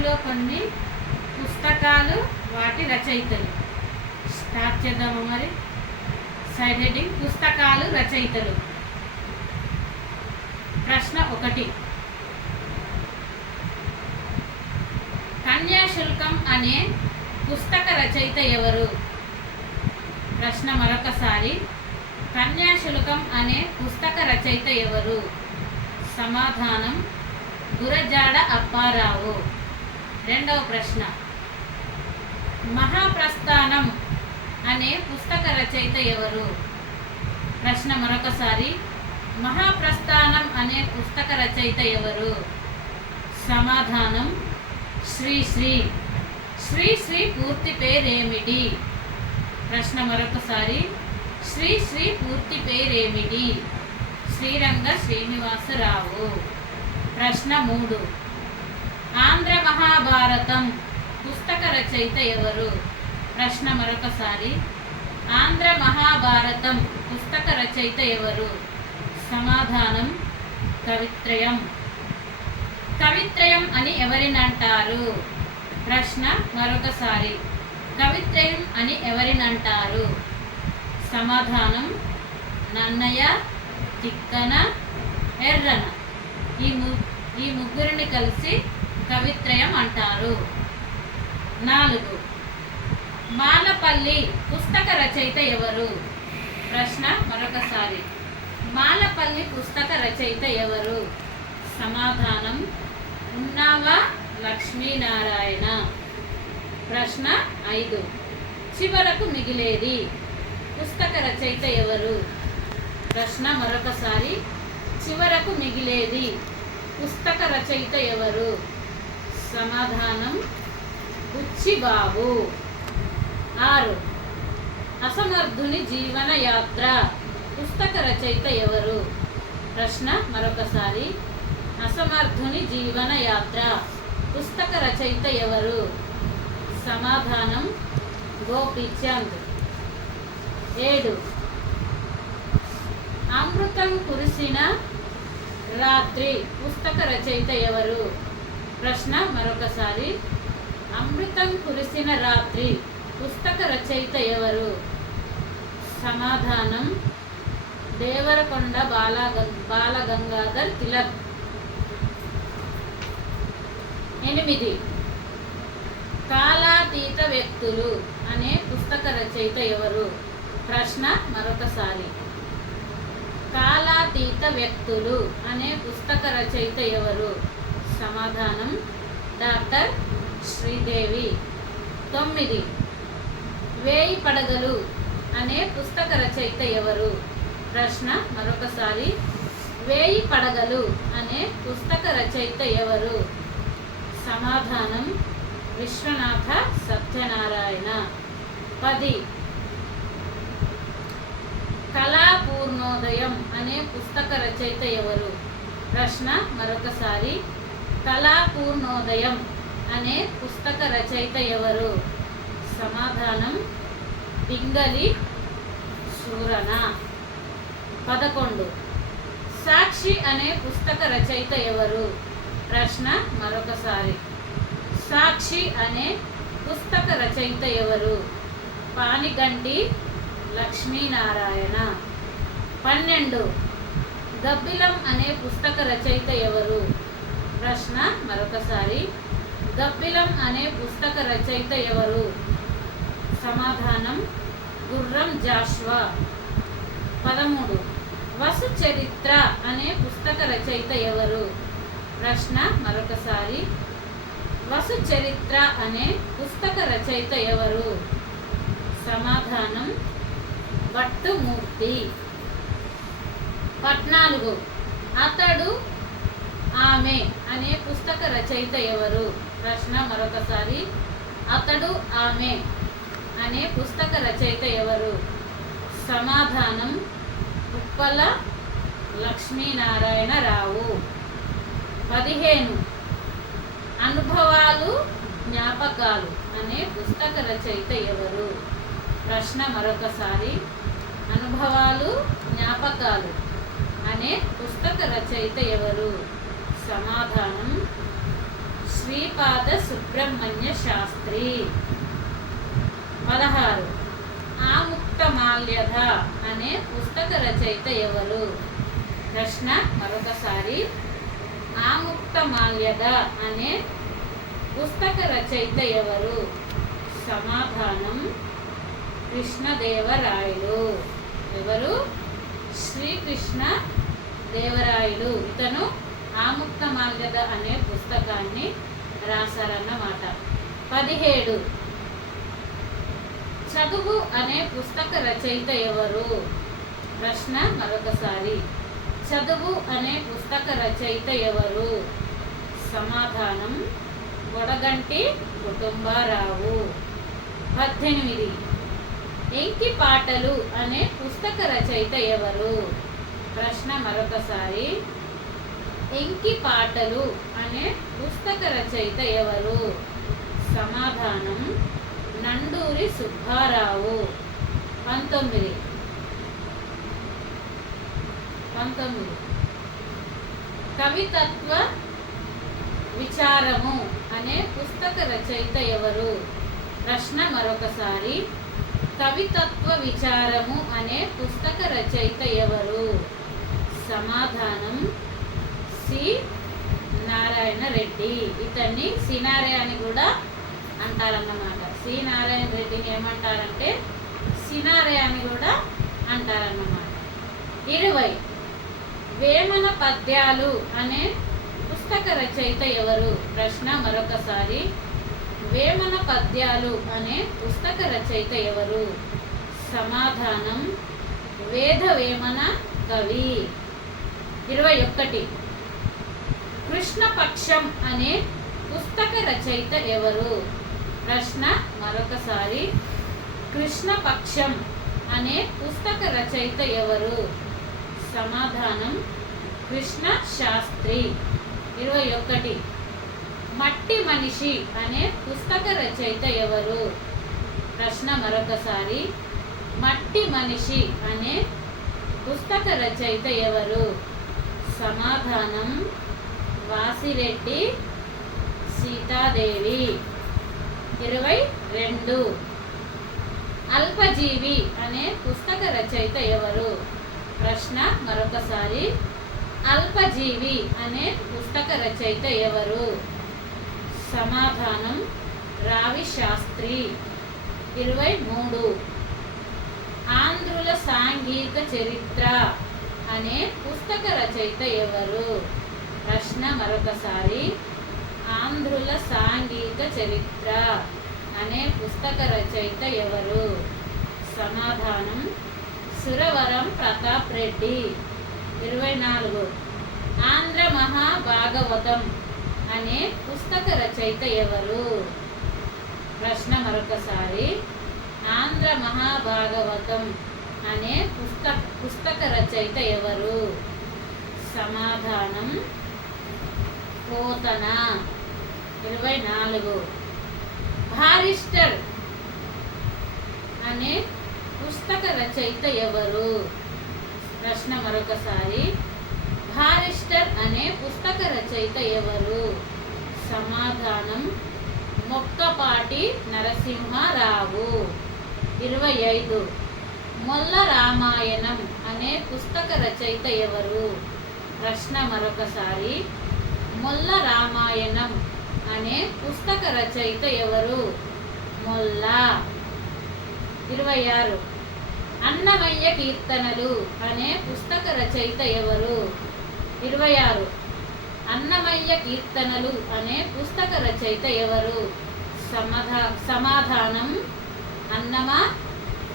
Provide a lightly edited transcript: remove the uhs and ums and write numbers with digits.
తెలుగులో కొన్ని పుస్తకాలు వాటి రచయితలు. స్టార్ట్ చేద్దామా మరి? సైడ్ హెడ్డింగ్ పుస్తకాలు రచయితలు. ప్రశ్న 1. కన్యాశుల్కం అనే పుస్తక రచయిత ఎవరు? ప్రశ్న మరొకసారి. కన్యాశుల్కం అనే పుస్తక రచయిత ఎవరు? సమాధానం గురజాడ అప్పారావు. 2వ ప్రశ్న. మహాప్రస్థానం అనే పుస్తక రచయిత ఎవరు? ప్రశ్న మరొకసారి. మహాప్రస్థానం అనే పుస్తక రచయిత ఎవరు? సమాధానం శ్రీశ్రీ. శ్రీశ్రీ పూర్తి పేరేమిటి? ప్రశ్న మరొకసారి. శ్రీశ్రీ పూర్తి పేరేమిటి? శ్రీరంగ శ్రీనివాసరావు. ప్రశ్న 3. ఆంధ్ర మహాభారతం పుస్తక రచయిత ఎవరు? ప్రశ్న మరొకసారి. ఆంధ్ర మహాభారతం పుస్తక రచయిత ఎవరు? సమాధానం కవిత్రయం. కవిత్రయం అని ఎవరినంటారు? ప్రశ్న మరొకసారి. కవిత్రయం అని ఎవరినంటారు? సమాధానం నన్నయ, తిక్కన, ఎర్రన. ఈ ముగ్గురిని కలిసి కవిత్రయం అంటారు. 4. మాలపల్లి పుస్తక రచయిత ఎవరు? ప్రశ్న మరొకసారి. మాలపల్లి పుస్తక రచయిత ఎవరు? సమాధానం ఉన్నావా లక్ష్మీనారాయణ. ప్రశ్న 5. చివరకు మిగిలేది పుస్తక రచయిత ఎవరు? ప్రశ్న మరొకసారి. చివరకు మిగిలేది పుస్తక రచయిత ఎవరు? సమాధానం బుచ్చిబాబు. 6. అసమర్థుని జీవన యాత్ర పుస్తక రచయిత ఎవరు? ప్రశ్న మరొకసారి. అసమర్థుని జీవన యాత్ర పుస్తక రచయిత ఎవరు? సమాధానం గోపీచంద్. 7. అమృతం కురిసిన రాత్రి పుస్తక రచయిత ఎవరు? ప్రశ్న మరొకసారి. అమృతం కురిసిన రాత్రి పుస్తక రచయిత ఎవరు? సమాధానం దేవరకొండ బాలగంగాధర్ తిలక్. 8. కాలాతీత వ్యక్తులు అనే పుస్తక రచయిత ఎవరు? ప్రశ్న మరొకసారి. కాలాతీత వ్యక్తులు అనే పుస్తక రచయిత ఎవరు? సమాధానం డాక్టర్ శ్రీదేవి. 9. వేయి పడగలు అనే పుస్తక రచయిత ఎవరు? ప్రశ్న మరొకసారి. వేయి పడగలు అనే పుస్తక రచయిత ఎవరు? సమాధానం విశ్వనాథ సత్యనారాయణ. 10. కళాపూర్ణోదయం అనే పుస్తక రచయిత ఎవరు? ప్రశ్న మరొకసారి. కళాపూర్ణోదయం అనే పుస్తక రచయిత ఎవరు? సమాధానం పింగళి సూరన. 11. సాక్షి అనే పుస్తక రచయిత ఎవరు? ప్రశ్న మరొకసారి. సాక్షి అనే పుస్తక రచయిత ఎవరు? పానిగంటి లక్ష్మీనారాయణ. 12. గబ్బిలం అనే పుస్తక రచయిత ఎవరు? ప్రశ్న మరొకసారి. గబ్బిలం అనే పుస్తక రచయిత ఎవరు? సమాధానం గుర్రం జాషువా. 13. వసు చరిత్ర అనే పుస్తక రచయిత ఎవరు? ప్రశ్న మరొకసారి. వసు చరిత్ర అనే పుస్తక రచయిత ఎవరు? సమాధానం భట్టుమూర్తి. 14. అతడు ఆమె అనే పుస్తక రచయిత ఎవరు? ప్రశ్న మరొకసారి. అతడు ఆమె అనే పుస్తక రచయిత ఎవరు? సమాధానం ఉప్పల లక్ష్మీనారాయణరావు. 15. అనుభవాలు జ్ఞాపకాలు అనే పుస్తక రచయిత ఎవరు? ప్రశ్న మరొకసారి. అనుభవాలు జ్ఞాపకాలు అనే పుస్తక రచయిత ఎవరు? సమాధానం శ్రీపాద సుబ్రహ్మణ్య శాస్త్రి. 16 ఆముక్తమాల్యద అనే పుస్తక రచయిత ఎవరు? ప్రశ్న మరొకసారి, ఆముక్తమాల్యద అనే పుస్తక రచయిత ఎవరు? సమాధానం కృష్ణదేవరాయలు. ఎవరు? శ్రీకృష్ణ దేవరాయలు. ఇతను ఆముక్తమాల్యద అనే పుస్తకాన్ని రాశారన్నమాట. 17 చదువు అనే పుస్తక రచయిత ఎవరు? ప్రశ్న మరొకసారి, చదువు అనే పుస్తక రచయిత ఎవరు? సమాధానం వడగంటి కుటుంబారావు. 18 ఎంకి పాటలు అనే పుస్తక రచయిత ఎవరు? ప్రశ్న మరొకసారి, ఎంకి పాటలు అనే పుస్తక రచయిత ఎవరు? సమాధానం నండూరి సుబ్బారావు. 19 కవితత్వ విచారము అనే పుస్తక రచయిత ఎవరు? ప్రశ్న మరొకసారి, కవితత్వ విచారము అనే పుస్తక రచయిత ఎవరు? సమాధానం సి నారాయణ రెడ్డి. ఇతన్ని సినారే అని కూడా అంటారన్నమాట. సి నారాయణ రెడ్డిని ఏమంటారంటే సినారే అని కూడా అంటారన్నమాట. 20 వేమన పద్యాలు అనే పుస్తక రచయిత ఎవరు? ప్రశ్న మరొకసారి, వేమన పద్యాలు అనే పుస్తక రచయిత ఎవరు? సమాధానం వేద వేమన కవి. 21 కృష్ణపక్షం అనే పుస్తక రచయిత ఎవరు? ప్రశ్న మరొకసారి, కృష్ణపక్షం అనే పుస్తక రచయిత ఎవరు? సమాధానం కృష్ణ శాస్త్రి. 21 మట్టి మనిషి అనే పుస్తక రచయిత ఎవరు? ప్రశ్న మరొకసారి, మట్టి మనిషి అనే పుస్తక రచయిత ఎవరు? సమాధానం వాసిరెడ్డి సీతాదేవి. 22 అల్పజీవి అనే పుస్తక రచయిత ఎవరు? ప్రశ్న మరొకసారి, అల్పజీవి అనే పుస్తక రచయిత ఎవరు? సమాధానం రావి శాస్త్రి. 23 ఆంధ్రుల సాంఘిక చరిత్ర అనే పుస్తక రచయిత ఎవరు? ప్రశ్న మరొకసారి, ఆంధ్రుల సాంఘిక చరిత్ర అనే పుస్తక రచయిత ఎవరు? సమాధానం సురవరం ప్రతాప్ రెడ్డి. 24 ఆంధ్ర మహాభాగవతం అనే పుస్తక రచయిత ఎవరు? ప్రశ్న మరొకసారి, ఆంధ్ర మహాభాగవతం అనే పుస్తక రచయిత ఎవరు? సమాధానం పోతన. 24 బారిస్టర్ అనే పుస్తక రచయిత ఎవరు? ప్రశ్న మరొకసారి, బారిస్టర్ అనే పుస్తక రచయిత ఎవరు? సమాధానం మొక్కపాటి నరసింహారావు. 25 మొల్ల రామాయణం అనే పుస్తక రచయిత ఎవరు? ప్రశ్న మరొకసారి, మొల్ల రామాయణం అనే పుస్తక రచయిత ఎవరు? మొల్ల. 26 అన్నమయ్య కీర్తనలు అనే పుస్తక రచయిత ఎవరు? 26 అన్నమయ్య కీర్తనలు అనే పుస్తక రచయిత ఎవరు? సమాధానం అన్నమాచార్యులు.